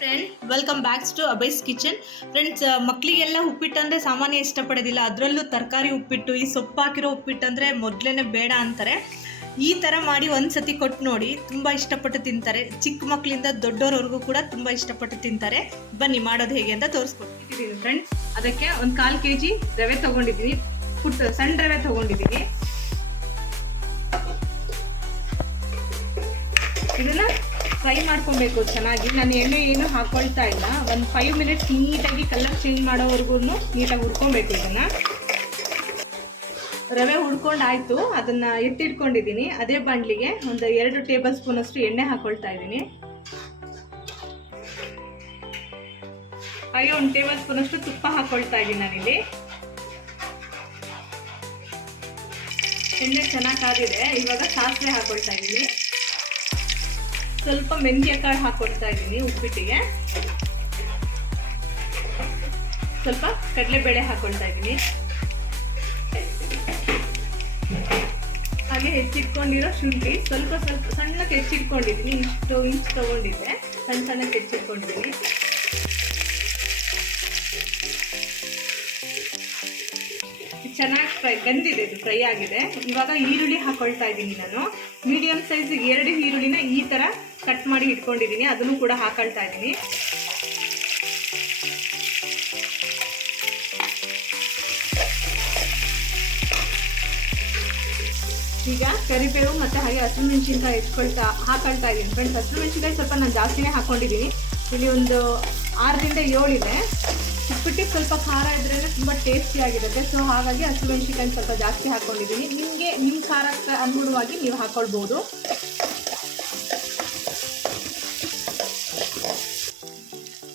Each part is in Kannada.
Friend welcome backs to Abhi's kitchen friends ಮಕ್ಕಳಿಗೆಲ್ಲ ಉಪ್ಪಿಟ್ಟು ಅಂದರೆ ಸಾಮಾನ್ಯ ಇಷ್ಟಪಡೋದಿಲ್ಲ. ಅದರಲ್ಲೂ ತರಕಾರಿ ಉಪ್ಪಿಟ್ಟು, ಈ ಸೊಪ್ಪು ಹಾಕಿರೋ ಉಪ್ಪಿಟ್ಟು ಅಂದರೆ ಮೊದಲೇ ಬೇಡ ಅಂತಾರೆ. ಈ ಥರ ಮಾಡಿ ಒಂದು ಸತಿ ಕೊಟ್ಟು ನೋಡಿ, ತುಂಬ ಇಷ್ಟಪಟ್ಟು ತಿಂತಾರೆ. ಚಿಕ್ಕ ಮಕ್ಕಳಿಂದ ದೊಡ್ಡೋರವರೆಗೂ ಕೂಡ ತುಂಬ ಇಷ್ಟಪಟ್ಟು ತಿಂತಾರೆ. ಬನ್ನಿ, ಮಾಡೋದು ಹೇಗೆ ಅಂತ ತೋರಿಸ್ಕೊಡ್ತೀನಿ ಫ್ರೆಂಡ್ಸ್ ಅದಕ್ಕೆ ಒಂದು ಕಾಲು ಕೆ ಜಿ ರವೆ ತೊಗೊಂಡಿದ್ದೀನಿ. ಪುಟ್ಟು ಸಣ್ಣ ರವೆ ತೊಗೊಂಡಿದ್ದೀನಿ. ಇದನ್ನ ಫ್ರೈ ಮಾಡ್ಕೊಬೇಕು ಚೆನ್ನಾಗಿ. ನಾನು ಎಣ್ಣೆ ಏನು ಹಾಕೊಳ್ತಾ ಇಲ್ಲ. ಒಂದು ಫೈವ್ ಮಿನಿಟ್ಸ್ ನೀಟಾಗಿ ಕಲರ್ ಚೇಂಜ್ ಮಾಡೋವರೆಗೂ ನೀಟಾಗಿ ಹುರ್ಕೊಬೇಕು ಇದನ್ನು. ರವೆ ಹುಡ್ಕೊಂಡಾಯಿತು ಅದನ್ನು ಎತ್ತಿಟ್ಕೊಂಡಿದ್ದೀನಿ ಅದೇ ಬಾಂಡ್ಲಿಗೆ ಒಂದು ಎರಡು ಟೇಬಲ್ ಸ್ಪೂನ್ ಅಷ್ಟು ಎಣ್ಣೆ ಹಾಕೊಳ್ತಾ ಇದ್ದೀನಿ. ಹಾಗೆ ಒಂದು ಟೇಬಲ್ ಸ್ಪೂನ್ ಅಷ್ಟು ತುಪ್ಪ ಹಾಕೊಳ್ತಾ ಇದ್ದೀನಿ ನಾನಿಲ್ಲಿ. ಎಣ್ಣೆ ಚೆನ್ನಾಗಿ ಕಾದಿದೆ. ಇವಾಗ ಸಾಸಿವೆ ಹಾಕೊಳ್ತಾ ಇದ್ದೀನಿ. ಸ್ವಲ್ಪ ಮೆಂತ್ಯ ಕಾಳು ಹಾಕೊಡ್ತಾ ಇದ್ದೀನಿ ಉಪ್ಪಿಟ್ಟಿಗೆ. ಸ್ವಲ್ಪ ಕಡಲೆಬೇಳೆ ಹಾಕೊಳ್ತಾ ಇದ್ದೀನಿ. ಹಾಗೆ ಹೆಚ್ಚಿಟ್ಕೊಂಡಿರೋ ಶುಂಠಿ, ಸ್ವಲ್ಪ ಸ್ವಲ್ಪ ಸಣ್ಣಕ್ಕೆ ಹೆಚ್ಚಿಟ್ಕೊಂಡಿದ್ದೀನಿ, ಇಷ್ಟು ಇಂಚ್ ತೊಗೊಂಡಿದ್ದೆ, ಸಣ್ಣ ಸಣ್ಣಕ್ಕೆ ಹೆಚ್ಚಿಟ್ಕೊಂಡಿದ್ದೀನಿ. ಚೆನ್ನಾಗಿ ಫ್ರೈ ಬೆಂದಿದೆ ಇದು ಫ್ರೈ ಆಗಿದೆ. ಇವಾಗ ಈರುಳ್ಳಿ ಹಾಕೊಳ್ತಾ ಇದ್ದೀನಿ ನಾನು. ಮೀಡಿಯಂ ಸೈಜ್ ಎರಡು ಈರುಳ್ಳಿನ ಈ ಥರ ಕಟ್ ಮಾಡಿ ಇಟ್ಕೊಂಡಿದ್ದೀನಿ, ಅದನ್ನು ಕೂಡ ಹಾಕೊಳ್ತಾ ಇದ್ದೀನಿ. ಈಗ ಕರಿಬೇವು ಮತ್ತು ಹಾಗೆ ಹಸಿಮೆಣಸಿನ್ಕಾಯಿ ಹೆಚ್ಕೊಳ್ತಾ, ಹಾಕೊಳ್ತಾ ಇದ್ದೀನಿ. ಫ್ರೆಂಡ್ಸ್ ಹಸಿಮೆಣಸಿನ್ಕಾಯಿ ಸ್ವಲ್ಪ ನಾನು ಜಾಸ್ತಿನೇ ಹಾಕ್ಕೊಂಡಿದ್ದೀನಿ ಇಲ್ಲಿ ಒಂದು ಆರರಿಂದ ಏಳಿದೆ ಉಪ್ಪಿಟ್ಟಿಗೆ ಸ್ವಲ್ಪ ಖಾರ ತುಂಬ ಟೇಸ್ಟಿಯಾಗಿರುತ್ತೆ ಸೊ ಹಾಗಾಗಿ ಹಸಿಮೆಣಸಿನ್ಕಾಯಿ ಸ್ವಲ್ಪ ಜಾಸ್ತಿ ಹಾಕ್ಕೊಂಡಿದ್ದೀನಿ ನಿಮಗೆ ನಿಮ್ಮ ಖಾರಕ್ಕೆ ಅನುಗುಣವಾಗಿ ನೀವು ಹಾಕ್ಕೊಳ್ಬೋದು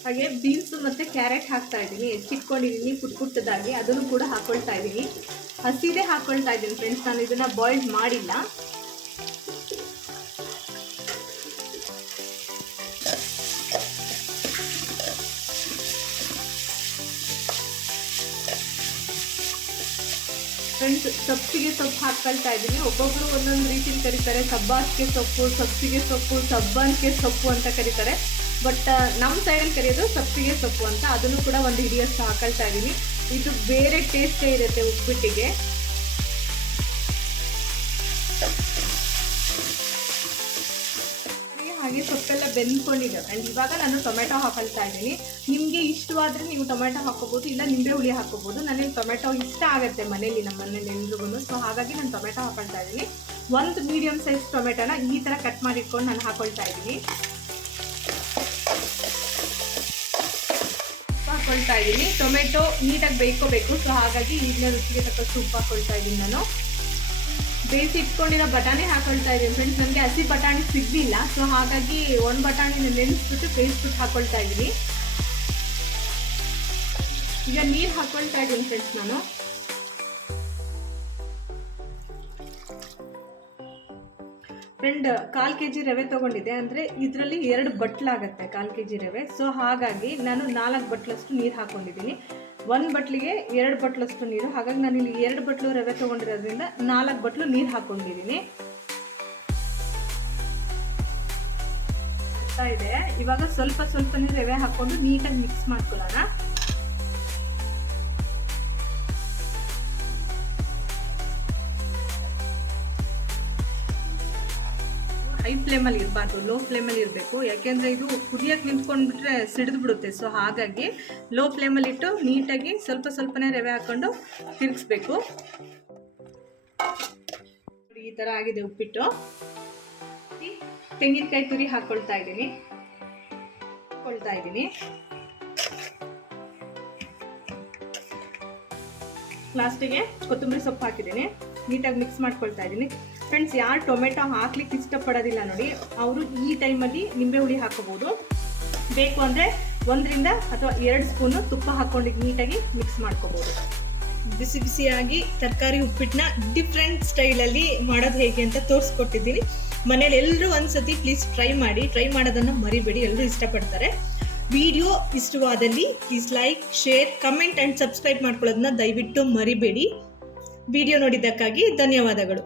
ಹಾಗೆ ಬೀನ್ಸ್ ಮತ್ತು ಕ್ಯಾರೆಟ್ ಹಾಕ್ತಾ ಇದ್ದೀನಿ. ಹೆಚ್ಚಿಟ್ಕೊಂಡಿದ್ದೀನಿ ಪುಟ್ ಪುಟ್ಟದಾಗಿ. ಅದನ್ನು ಕೂಡ ಹಾಕ್ಕೊಳ್ತಾ ಇದ್ದೀನಿ. ಹಸಿದೇ ಹಾಕೊಳ್ತಾ ಇದ್ದೀನಿ ಫ್ರೆಂಡ್ಸ್ ನಾನು ಇದನ್ನು ಬಾಯ್ಲ್ ಮಾಡಿಲ್ಲ. ಫ್ರೆಂಡ್ಸ್ ಸಬ್ಸಿಗೆ ಸೊಪ್ಪು ಹಾಕೊಳ್ತಾ ಇದ್ದೀನಿ ಒಬ್ಬೊಬ್ಬರು ಒಂದೊಂದು ರೀತಿಲಿ ಕರೀತಾರೆ. ಸಬ್ಬಾಸಿಗೆ ಸೊಪ್ಪು, ಸಬ್ಸಿಗೆ ಸೊಪ್ಪು, ಸಬ್ಬನ್ಗೆ ಸೊಪ್ಪು ಅಂತ ಕರೀತಾರೆ. ಬಟ್ ನಮ್ಮ ಸೈಡಲ್ಲಿ ಕರೆಯೋದು ಸಬ್ಸಿಗೆ ಸೊಪ್ಪು ಅಂತ. ಅದನ್ನು ಕೂಡ ಒಂದು ಹಿಡಿಯಷ್ಟು ಹಾಕೊಳ್ತಾ ಇದ್ದೀನಿ ಇದು ಬೇರೆ ಟೇಸ್ಟೇ ಇರುತ್ತೆ ಉಪ್ಪಿಟ್ಟಿಗೆ. ಹಾಗೆ ಸೊಪ್ಪೆಲ್ಲ ಬೆಂದ್ಕೊಂಡಿದೆ. ಆ್ಯಂಡ್ ಇವಾಗ ನಾನು ಟೊಮೆಟೊ ಹಾಕೊಳ್ತಾ ಇದ್ದೀನಿ. ನಿಮಗೆ ಇಷ್ಟವಾದರೆ ನೀವು ಟೊಮೆಟೊ ಹಾಕೋಬೋದು ಇಲ್ಲ ನಿಂಬೆ ಹುಳಿ ಹಾಕೋಬೋದು ನನಗೆ ಟೊಮೆಟೊ ಇಷ್ಟ ಆಗುತ್ತೆ ಮನೇಲಿ, ನಮ್ಮ ಮನೇಲಿ ಎಲ್ರಿಗೂ ಸೊ ಹಾಗಾಗಿ ನಾನು ಟೊಮೆಟೊ ಹಾಕೊಳ್ತಾ ಇದ್ದೀನಿ. ಒಂದು ಮೀಡಿಯಮ್ ಸೈಜ್ ಟೊಮೆಟೊನ ಈ ಥರ ಕಟ್ ಮಾಡಿಟ್ಕೊಂಡು ನಾನು ಹಾಕೊಳ್ತಾ ಇದ್ದೀನಿ. ಹಾಕೊಳ್ತಾ ಇದ್ದೀನಿ. ಟೊಮೆಟೊ ನೀಟಾಗಿ ಬೇಯ್ಕೋಬೇಕು. ಸೊ ಹಾಗಾಗಿ ಈಗಲೇ ರುಚಿಗೆ ತಕ್ಕ ಸೂಪ್ ಹಾಕೊಳ್ತಾ ಇದ್ದೀನಿ ನಾನು. ಬೇಯಿಸಿ ಇಟ್ಕೊಂಡಿರೋ ಬಟಾಣಿ ಹಾಕೊಳ್ತಾ ಇದ್ದೀನಿ ಫ್ರೆಂಡ್ಸ್ ನನಗೆ ಹಸಿ ಬಟಾಣಿ ಸಿಗಲಿಲ್ಲ. ಸೊ ಹಾಗಾಗಿ ಒಂದು ಬಟಾಣಿನ ನೆನೆಸ್ಬಿಟ್ಟು ಬೇಯಿಸ್ಬಿಟ್ಟು ಹಾಕೊಳ್ತಾ ಇದ್ದೀನಿ ಈಗ ನೀರು ಹಾಕೊಳ್ತಾ ಇದ್ದೀನಿ ಫ್ರೆಂಡ್ಸ್ ನಾನು. ಫ್ರೆಂಡ್ ಕಾಲು ಕೆ ಜಿ ರವೆ ತೊಗೊಂಡಿದ್ದೆ. ಅಂದರೆ ಇದರಲ್ಲಿ ಎರಡು ಬಟ್ಲಾಗತ್ತೆ ಕಾಲು ಕೆ ಜಿ ರವೆ. ಸೊ ಹಾಗಾಗಿ ನಾನು ನಾಲ್ಕು ಬಟ್ಲಷ್ಟು ನೀರು ಹಾಕ್ಕೊಂಡಿದ್ದೀನಿ ಒಂದು ಬಟ್ಲಿಗೆ ಎರಡು ಬಟ್ಲಷ್ಟು ನೀರು. ಹಾಗಾಗಿ ನಾನು ಇಲ್ಲಿ ಎರಡು ಬಟ್ಲು ರವೆ ತೊಗೊಂಡಿರೋದ್ರಿಂದ ನಾಲ್ಕು ಬಟ್ಲು ನೀರು ಹಾಕೊಂಡಿದ್ದೀನಿ. ಇದೆ. ಇವಾಗ ಸ್ವಲ್ಪ ಸ್ವಲ್ಪನೇ ರವೆ ಹಾಕೊಂಡು ನೀಟಾಗಿ ಮಿಕ್ಸ್ ಮಾಡ್ಕೊಳ್ಳೋಣ. ಹೈ ಫ್ಲೇಮಲ್ಲಿ ಇರಬಾರ್ದು ಲೋ ಫ್ಲೇಮಲ್ಲಿ ಇರಬೇಕು. ಯಾಕೆಂದರೆ ಇದು ಕುದಿಯೋಕೆ ನಿಂತ್ಕೊಂಡ್ಬಿಟ್ರೆ ಸಿಡಿದು ಬಿಡುತ್ತೆ ಸೊ ಹಾಗಾಗಿ ಲೋ ಫ್ಲೇಮಲ್ಲಿಟ್ಟು ನೀಟಾಗಿ ಸ್ವಲ್ಪ ಸ್ವಲ್ಪನೇ ರವೆ ಹಾಕ್ಕೊಂಡು ತಿರುಗಿಸ್ಬೇಕು. ಈ ಥರ ಆಗಿದೆ ಉಪ್ಪಿಟ್ಟು. ತೆಂಗಿನಕಾಯಿ ತುರಿ ಹಾಕ್ಕೊಳ್ತಾ ಇದ್ದೀನಿ. ಹಾಕ್ಕೊಳ್ತಾ ಇದ್ದೀನಿ. ಲಾಸ್ಟಿಗೆ ಕೊತ್ತಂಬರಿ ಸೊಪ್ಪು ಹಾಕಿದ್ದೀನಿ. ನೀಟಾಗಿ ಮಿಕ್ಸ್ ಮಾಡ್ಕೊಳ್ತಾ ಇದ್ದೀನಿ. ಫ್ರೆಂಡ್ಸ್ ಯಾರು ಟೊಮೆಟೊ ಹಾಕ್ಲಿಕ್ಕೆ ಇಷ್ಟಪಡೋದಿಲ್ಲ ನೋಡಿ. ಅವರು ಈ ಟೈಮಲ್ಲಿ ನಿಂಬೆ ಹುಳಿ ಹಾಕೋಬೋದು ಬೇಕು ಅಂದರೆ ಒಂದರಿಂದ ಅಥವಾ ಎರಡು ಸ್ಪೂನು ತುಪ್ಪ ಹಾಕ್ಕೊಂಡು ನೀಟಾಗಿ ಮಿಕ್ಸ್ ಮಾಡ್ಕೋಬೋದು ಬಿಸಿ ಬಿಸಿಯಾಗಿ ತರಕಾರಿ ಉಪ್ಪಿಟ್ಟನ್ನ ಡಿಫ್ರೆಂಟ್ ಸ್ಟೈಲಲ್ಲಿ ಮಾಡೋದು ಹೇಗೆ ಅಂತ ತೋರಿಸ್ಕೊಟ್ಟಿದ್ದೀನಿ. ಮನೇಲಿ ಎಲ್ಲರೂ ಒಂದ್ಸತಿ ಪ್ಲೀಸ್ ಟ್ರೈ ಮಾಡಿ. ಟ್ರೈ ಮಾಡೋದನ್ನು ಮರಿಬೇಡಿ. ಎಲ್ಲರೂ ಇಷ್ಟಪಡ್ತಾರೆ. ವಿಡಿಯೋ ಇಷ್ಟವಾದಲ್ಲಿ please like share comment and subscribe ಮಾಡ್ಕೊಳ್ಳೋದನ್ನ ದಯವಿಟ್ಟು ಮರಿಬೇಡಿ. ವಿಡಿಯೋ ನೋಡಿದ್ದಕ್ಕಾಗಿ ಧನ್ಯವಾದಗಳು.